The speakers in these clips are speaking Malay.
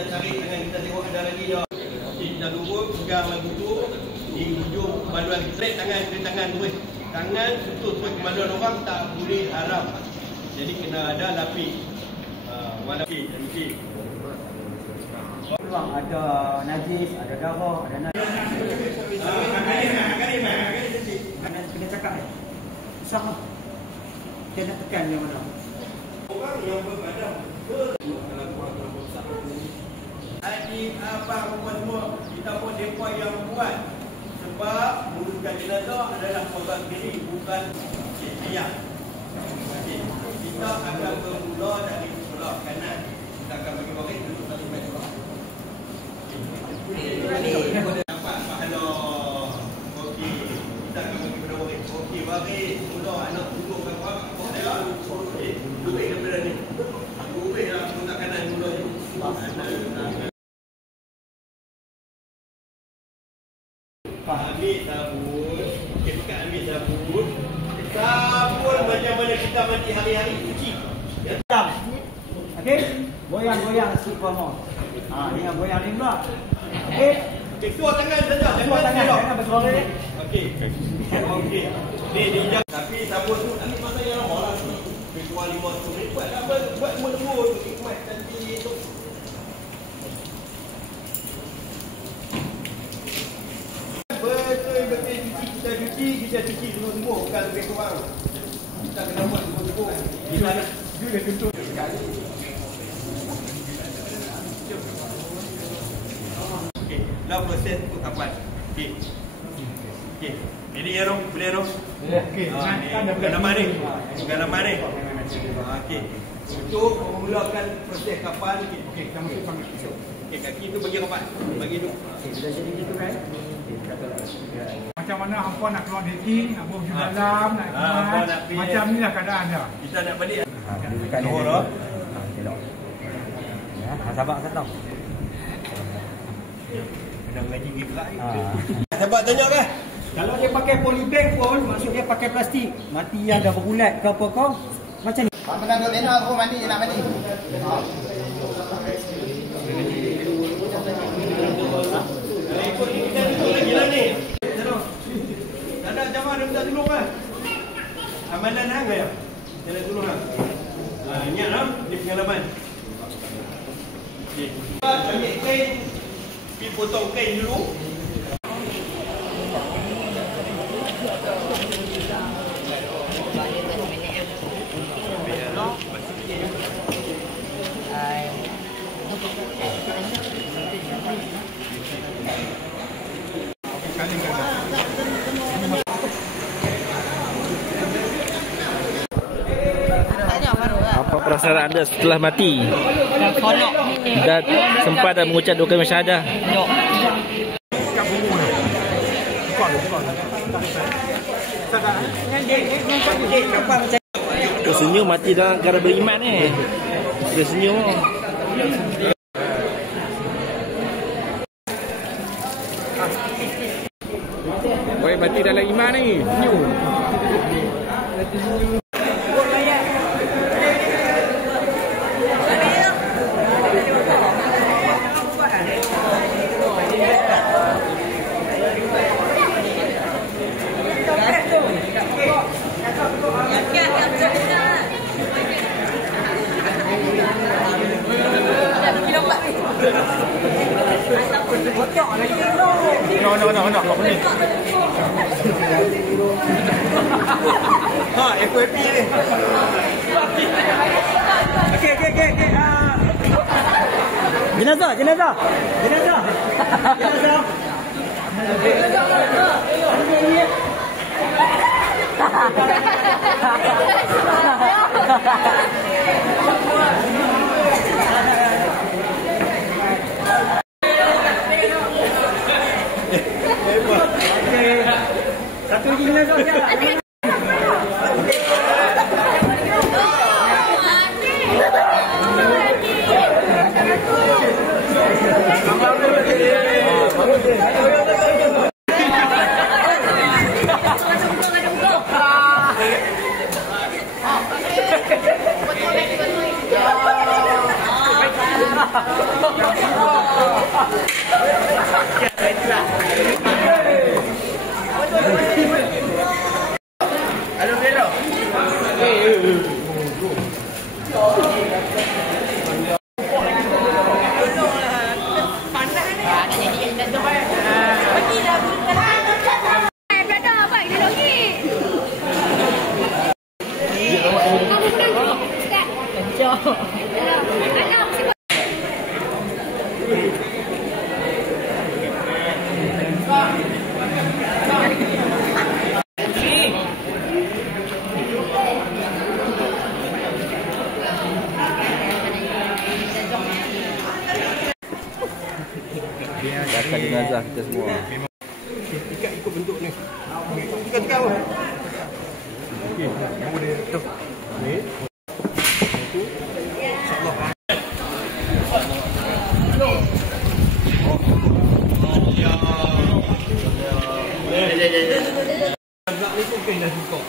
Kita cari tangan kita tengok ada lagi dah. Kita turun pegang lagu tu di hujung kemaluan kita. Tangan ke tangan tu. Tangan tutup kemaluan orang tak boleh haram. Jadi kena ada lapis. Walaupun okey. Ada najis, ada darah, ada najis. Kena cakap susah lah. Kita nak tekan yang mana? Orang yang berbadan adik, abang, rumah semua kita pun mereka yang buat. Sebab menguruskan jenazah adalah korban sendiri, bukan ayah. Kita akan bermula dari sebelah kanan. Kita akan bagi baris duduk satu meter. Nampak pahala. Okey. Kita akan bagi pada baris. Okey, baris. Mula anak duduk kat bawah. Okey. Duduk daripada ni. Duduk lah pundak kanan mula ni. Ambil sabun. Okey, bukan ambil sabun. Sabun macam mana kita mandi hari-hari cuci. Ya. Okey. Goyang-goyang sikit more. Dengan goyang ni pula. Okey. Okey, tuang tangan saja. Jangan bersuara. Okey. Okey. Ni dia. Tapi sabun tu ambil masa yang lama lah. Kecuali 5 minit buat apa? Buat menurut hikmat tadi tu. Betul kita cuci semua bukan lebih kurang. Kita kena buat semua. Kita nak dia tutup sekali. Okey, dah proses kutapan. Okey. Okey. Ini ya Rom, boleh Rom? Okey. Galaman ni. Okey. Untuk memulakan proses kapan, okey, kita mesti panggil pisau. Okey, kaki tu bagi rapat. Bagi tu. Okey, sudah jadi gitu kan? Macam mana hampa nak keluar dating, nak buang dalam, nak keluar, macam ni lah keadaan dia. Kita nak balik. Dekat ni. Tengok. Ya, sabar satu. Kena ngaji gerak ni. Sabar tanya kan? Kalau dia pakai polybag pun, maksud dia pakai plastik. Mati yang dah berulat ke apa kau? Macam ni. Pak pernah duduk lena aku mandi, nak mandi. Kita duduk lagi lah ni. Tak ada jamaah dia minta tolong kan? Amalan hang ke ya? Dia nak tolong hang. Ingat lah, dia pengalaman. Okey. Ambil kain. Pergi potong kain dulu. Apa perasaan anda setelah mati? Dan sempat dah mengucap dua kalimat syahadah. Dia senyum mati dalam negara beriman ni. Dia senyum. Boleh mati dalam iman ni. Senyum. No, kau boleh. FYP ni. Okey. Jenazah. Satu lagi jenazah je. Ha ha ha. kita semua. Ikat ikut bentuk ni. Ikat apa? Okey, baru dia tu. Ni. Itu. InsyaAllah. Belak ni pun dah cukup.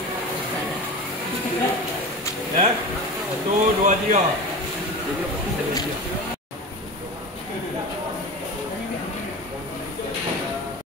Ya. 1, 2, 3.